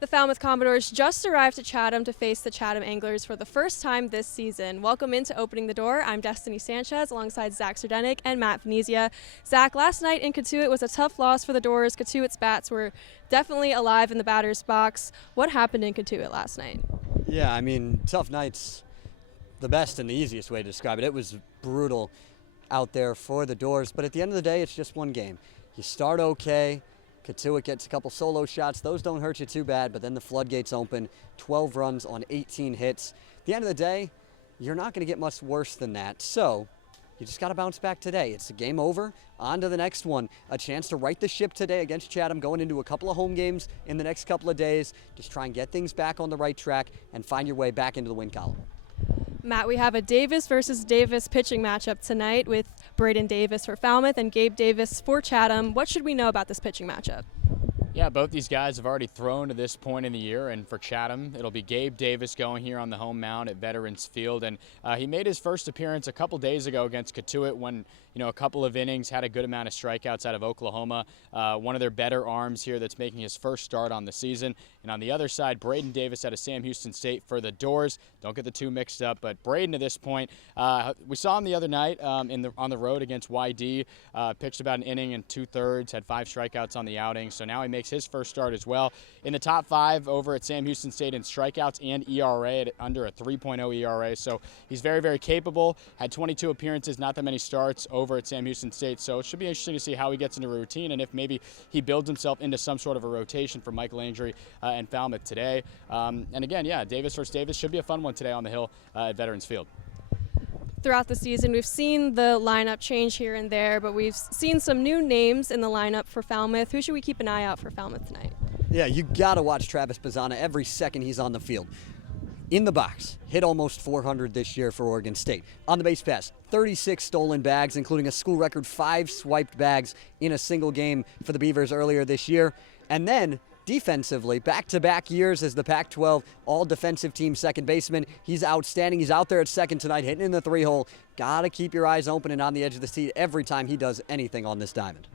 The Falmouth Commodores just arrived at Chatham to face the Chatham Anglers for the first time this season. Welcome into Opening the Door. I'm Destiny Sanchez alongside Zach Sardenik and Matt Venezia. Zach, last night in Cotuit was a tough loss for the Doors. Cotuit's bats were definitely alive in the batter's box. What happened in Cotuit last night? Yeah, I mean, tough night's the best and the easiest way to describe it. It was brutal out there for the Doors, but at the end of the day, it's just one game. You start okay. Cotuit gets a couple solo shots. Those don't hurt you too bad, but then the floodgates open. 12 runs on 18 hits. At the end of the day, you're not going to get much worse than that. So you just got to bounce back today. It's a game over. On to the next one. A chance to right the ship today against Chatham, going into a couple of home games in the next couple of days. Just try and get things back on the right track and find your way back into the win column. Matt, we have a Davis versus Davis pitching matchup tonight with Braden Davis for Falmouth and Gabe Davis for Chatham. What should we know about this pitching matchup? Yeah, both these guys have already thrown to this point in the year, and for Chatham, it'll be Gabe Davis going here on the home mound at Veterans Field, and he made his first appearance a couple days ago against Cotuit when, a couple of innings, had a good amount of strikeouts out of Oklahoma. One of their better arms here that's making his first start on the season. And on the other side, Braden Davis out of Sam Houston State for the Doors. Don't get the two mixed up, but Braden at this point, we saw him the other night on the road against YD, pitched about an inning and 2/3, had 5 strikeouts on the outing, so now he makes his first start as well. In the top 5 over at Sam Houston State in strikeouts and ERA at under a 3.0 ERA, so he's very, very capable. Had 22 appearances, not that many starts over at Sam Houston State, so it should be interesting to see how he gets into a routine and if maybe he builds himself into some sort of a rotation for Michael Landry and Falmouth today. And again, yeah, Davis versus Davis should be a fun one today on the Hill at Veterans Field. Throughout the season, we've seen the lineup change here and there, but we've seen some new names in the lineup for Falmouth. Who should we keep an eye out for Falmouth tonight? Yeah, you got to watch Travis Pizzana every second he's on the field. In the box, hit almost 400 this year for Oregon State. On the base pass, 36 stolen bags, including a school record 5 swiped bags in a single game for the Beavers earlier this year. And then defensively, back-to-back years as the Pac-12 all-defensive team second baseman. He's outstanding. He's out there at second tonight, hitting in the 3-hole. Got to keep your eyes open and on the edge of the seat every time he does anything on this diamond.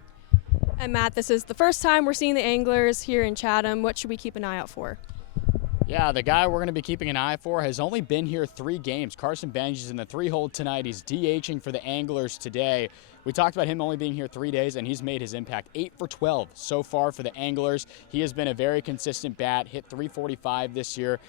And Matt, this is the first time we're seeing the Anglers here in Chatham. What should we keep an eye out for? Yeah, the guy we're going to be keeping an eye for has only been here 3 games. Carson Benj is in the 3-hole tonight. He's DHing for the Anglers today. We talked about him only being here 3 days, and he's made his impact. 8 for 12 so far for the Anglers. He has been a very consistent bat, hit 345 this year,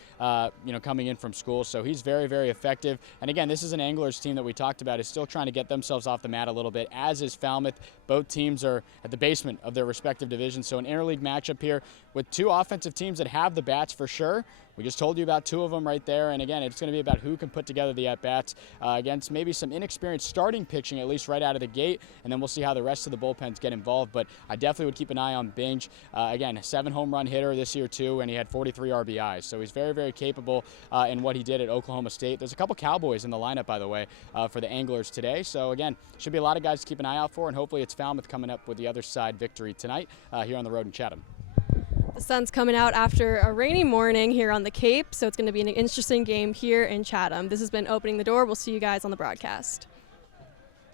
coming in from school. So he's very, very effective. And again, this is an Anglers team that we talked about is still trying to get themselves off the mat a little bit, as is Falmouth. Both teams are at the basement of their respective divisions. So an interleague matchup here with 2 offensive teams that have the bats for sure. We just told you about 2 of them right there, and again, it's going to be about who can put together the at-bats against maybe some inexperienced starting pitching, at least right out of the gate, and then we'll see how the rest of the bullpens get involved, but I definitely would keep an eye on Binge. Again, a 7 home run hitter this year too, and he had 43 RBIs, so he's very, very capable in what he did at Oklahoma State. There's a couple Cowboys in the lineup, by the way, for the Anglers today, so again, should be a lot of guys to keep an eye out for, and hopefully it's Falmouth coming up with the other side victory tonight here on the road in Chatham. The sun's coming out after a rainy morning here on the Cape, so it's going to be an interesting game here in Chatham. This has been Opening the Door. We'll see you guys on the broadcast.